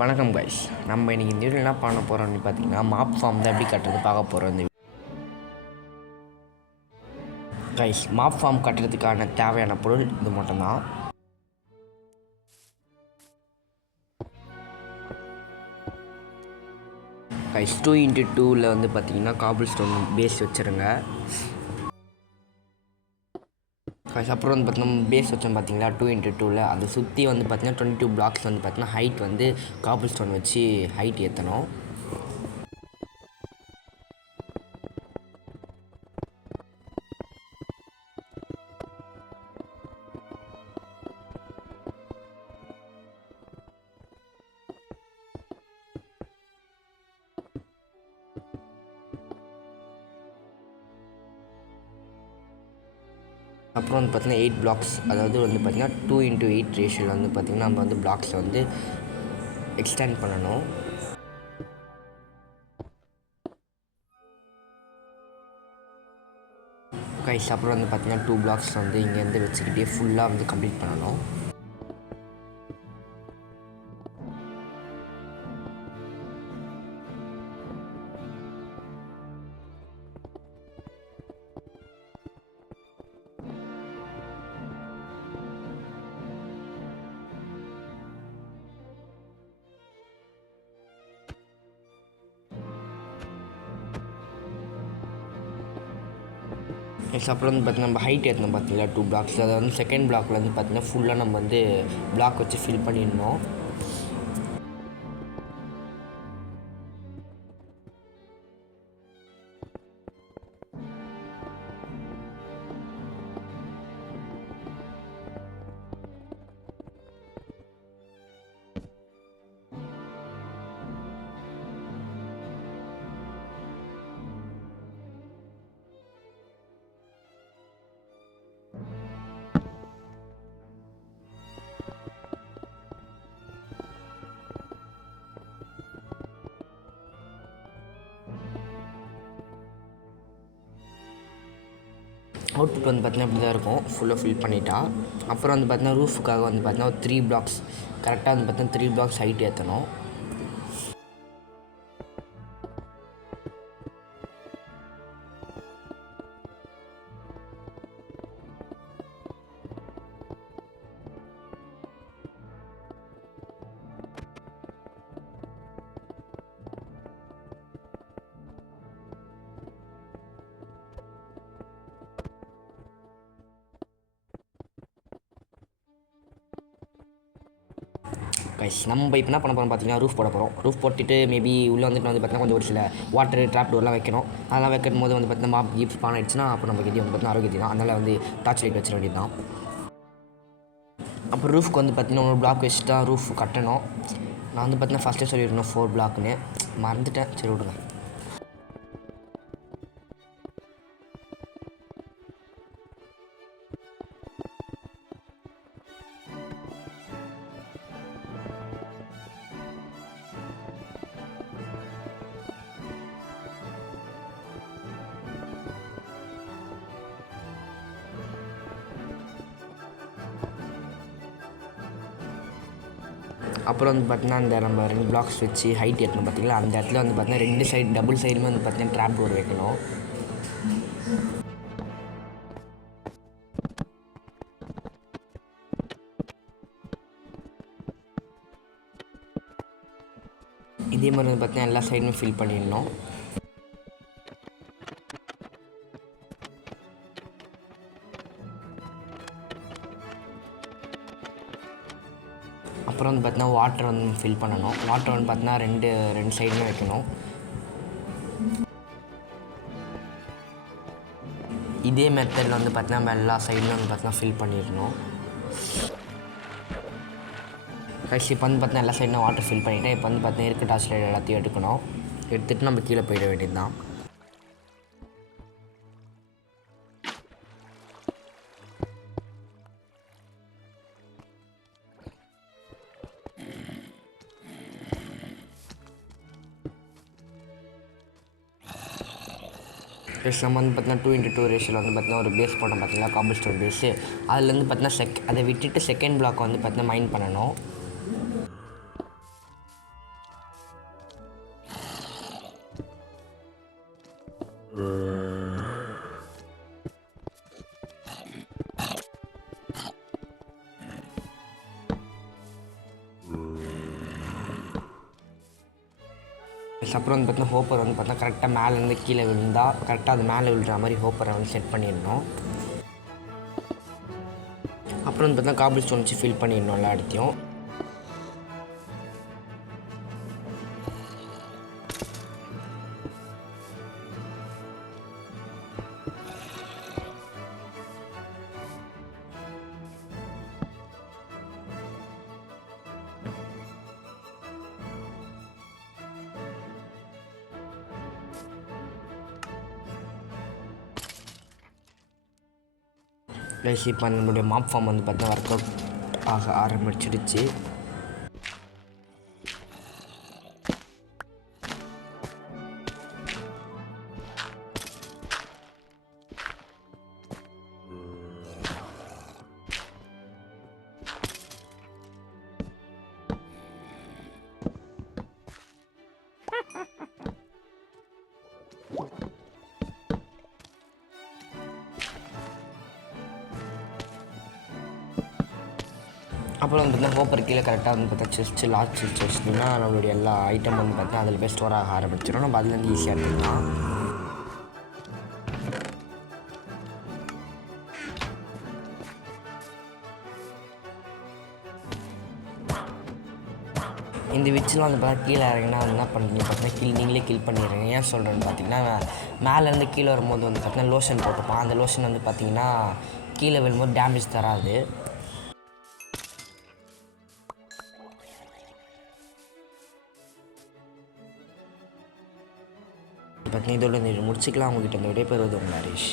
வணக்கம் கைஸ். நம்ம இன்றைக்கி இந்த வீடியோ என்ன பண்ண போகிறோம்னு பார்த்தீங்கன்னா மாப் ஃபார்ம் தான் எப்படி கட்டுறது பார்க்க போகிறோம். இந்த கைஸ் மாப் ஃபார்ம் கட்டுறதுக்கான தேவையான பொருள் இது மட்டும்தான். கைஸ் 2x2 வந்து பார்த்தீங்கன்னா காபிள் ஸ்டோன் பேஸ் வச்சுருங்க. அப்புறம் வந்து பார்த்தீங்கன்னா பேஸ் வச்சோம் பார்த்தீங்களா 2x2 அதை சுற்றி வந்து பார்த்தீங்கன்னா 22 பிளாக்ஸ் வந்து பார்த்தீங்கன்னா ஹைட் வந்து காபிள் ஸ்டோன் வச்சு ஹைட் ஏற்றணும். அப்புறம் வந்து பார்த்திங்கன்னா 8 பிளாக்ஸ், அதாவது வந்து பார்த்திங்கன்னா 2x8 ரேஷியோவில் வந்து பார்த்திங்கன்னா நம்ம வந்து பிளாக்ஸை வந்து எக்ஸ்டெண்ட் பண்ணணும். கைஸ் அப்புறம் வந்து பார்த்திங்கன்னா 2 பிளாக்ஸ் வந்து இங்கேருந்து வச்சுக்கிட்டே ஃபுல்லாக வந்து கம்ப்ளீட் பண்ணணும். அப்புறம் வந்து பார்த்திங்கன்னா நம்ம ஹைட் ஏற்றணும் பார்த்தீங்களா 2 பிளாக்ஸ், அதை வந்து செகண்ட் பிளாக்ல வந்து பார்த்திங்கன்னா ஃபுல்லாக நம்ம வந்து பிளாக் வச்சு ஃபில் பண்ணிடணும். அவுட்புட் வந்து பார்த்திங்கன்னா இப்படி தான் இருக்கும் ஃபுல்லாக ஃபில் பண்ணிட்டா. அப்புறம் வந்து பார்த்திங்கன்னா ரூஃபுக்காக வந்து பார்த்திங்கன்னா ஒரு 3 பிளாக்ஸ் கரெக்டாக வந்து பார்த்திங்கன்னா 3 பிளாக்ஸ் ஹைட் ஏற்றணும். கைஸ் நம்ம இப்போ என்ன பண்ண போகிறோம் பார்த்தீங்கன்னா ரூஃப் போட போகிறோம். ரூஃப் போட்டுட்டு மேபி உள்ளே வந்துட்டு வந்து பார்த்தீங்கன்னா கொஞ்சம் ஒரு சில வாட்டர் ட்ராப் டோர்லாம் வைக்கணும். அதெல்லாம் வைக்கும் போது வந்து பார்த்தீங்கன்னா மாப் கீப் ஸ்பான் ஆகிடுச்சுன்னா அப்போ நம்ம கிட்டே வந்து பார்த்தீங்கன்னா ஆரோக்கியத்தை தான், அதனால் வந்து டார்ச் லைட் வச்சிட வேண்டியது தான். அப்புறம் ரூஃப்க்கு வந்து பார்த்தீங்கன்னா ஒரு பிளாக் வச்சு தான் ரூஃப் கட்டணும். நான் வந்து பார்த்தீங்கன்னா ஃபஸ்ட்டே சொல்லியிருந்தேன் 4 பிளாக்னு, மறந்துட்டேன். சரி விடுங்க. அப்புறம் வந்து பார்த்திங்கன்னா அந்த நம்ம 2 பிளாக்ஸ் வச்சு ஹைட் ஏற்றணும் பார்த்திங்களா, அந்த இடத்துல வந்து பார்த்திங்கன்னா 2 சைடு டபுள் சைடுமே வந்து பார்த்திங்கன்னா ட்ராப் டோர் வைக்கணும். இதே மாதிரி வந்து பார்த்திங்கன்னா எல்லா சைடுமே ஃபில் பண்ணிடணும். அப்புறம் வந்து பார்த்தீங்கன்னா வாட்டர் வந்து ஃபில் பண்ணணும். வாட்டர் வந்து பார்த்தீங்கன்னா ரெண்டு சைடுமே வைக்கணும். இதே மெத்தடில் வந்து பார்த்தீங்கன்னா நம்ம எல்லா சைடுமே வந்து பார்த்தீங்கன்னா ஃபில் பண்ணிடணும். கடைசி இப்போ வந்து பார்த்தீங்கன்னா எல்லா சைடும் வாட்டர் ஃபில் பண்ணிவிட்டேன். இப்போ வந்து பார்த்தீங்கன்னா இருக்க டார்ச் லைட் எல்லாத்தையும் எடுக்கணும். எடுத்துகிட்டு நம்ம கீழே போயிட வேண்டியது தான். ப்ளஸ் நம்ம வந்து பார்த்தீங்கன்னா 2x2 ரேஷியோவில் வந்து பார்த்தீங்கன்னா ஒரு பேஸ் போட்டோம் பார்த்தீங்கன்னா காபிள் ஸ்டோன் பேஸு. அதுலேருந்து பார்த்தீங்கன்னா அதை விட்டுட்டு செகண்ட் பிளாக் வந்து பார்த்தீங்கன்னா மைன் பண்ணணும். அப்புறம் வந்து பார்த்தீங்கன்னா ஹோப்பர் வந்து பார்த்தீங்கன்னா கரெக்டாக மேலேருந்து கீழே விழுந்தால் கரெக்டாக அது மேலே விழுற மாதிரி ஹோப்பரை வந்து செட் பண்ணிடணும். அப்புறம் வந்து பார்த்தீங்கன்னா காபிள் ஸ்டோன் வச்சு ஃபில் பண்ணிடணும் எல்லா இடத்தையும். ப்ளஸ் இப்போ நம்மளுடைய மாப் ஃபார்ம் வந்து பார்த்தீங்கன்னா ஒர்க் அவுட் ஆக ஆரம்பிச்சிடுச்சு. அப்புறம் வந்து பார்த்தீங்கன்னா ஹோப்பர் கீழே கரெக்டாக வந்து பார்த்தா செஸ்ட்டு லாஸ்ட் செஸ்ட் வச்சுட்டிங்கன்னா நம்மளுடைய எல்லா ஐட்டம் வந்து பார்த்தீங்கன்னா அதில் போய் ஸ்டோர் ஆக ஆரம்பிச்சிடும். நம்ம அதுலேருந்து ஈஸியாக எடுத்துக்கலாம். இந்த விட்செலாம் வந்து பார்த்தா கீழே இறங்கினா வந்து என்ன பண்ணுறீங்க பார்த்தீங்கன்னா நீங்களே கில் பண்ணிடுறீங்க. ஏன் சொல்கிறேன்னு பார்த்தீங்கன்னா மேலேருந்து கீழே வரும்போது வந்து பார்த்தீங்கன்னா லோஷன் போட்டுப்பான். அந்த லோஷன் வந்து பார்த்தீங்கன்னா கீழே விழும்போது டேமேஜ் தராது. பார்த்தீங்கன்னா இதோட முடிச்சுக்கலாம். உங்ககிட்ட இந்த விடைபெறுவது உங்கள் ஹரிஷ்.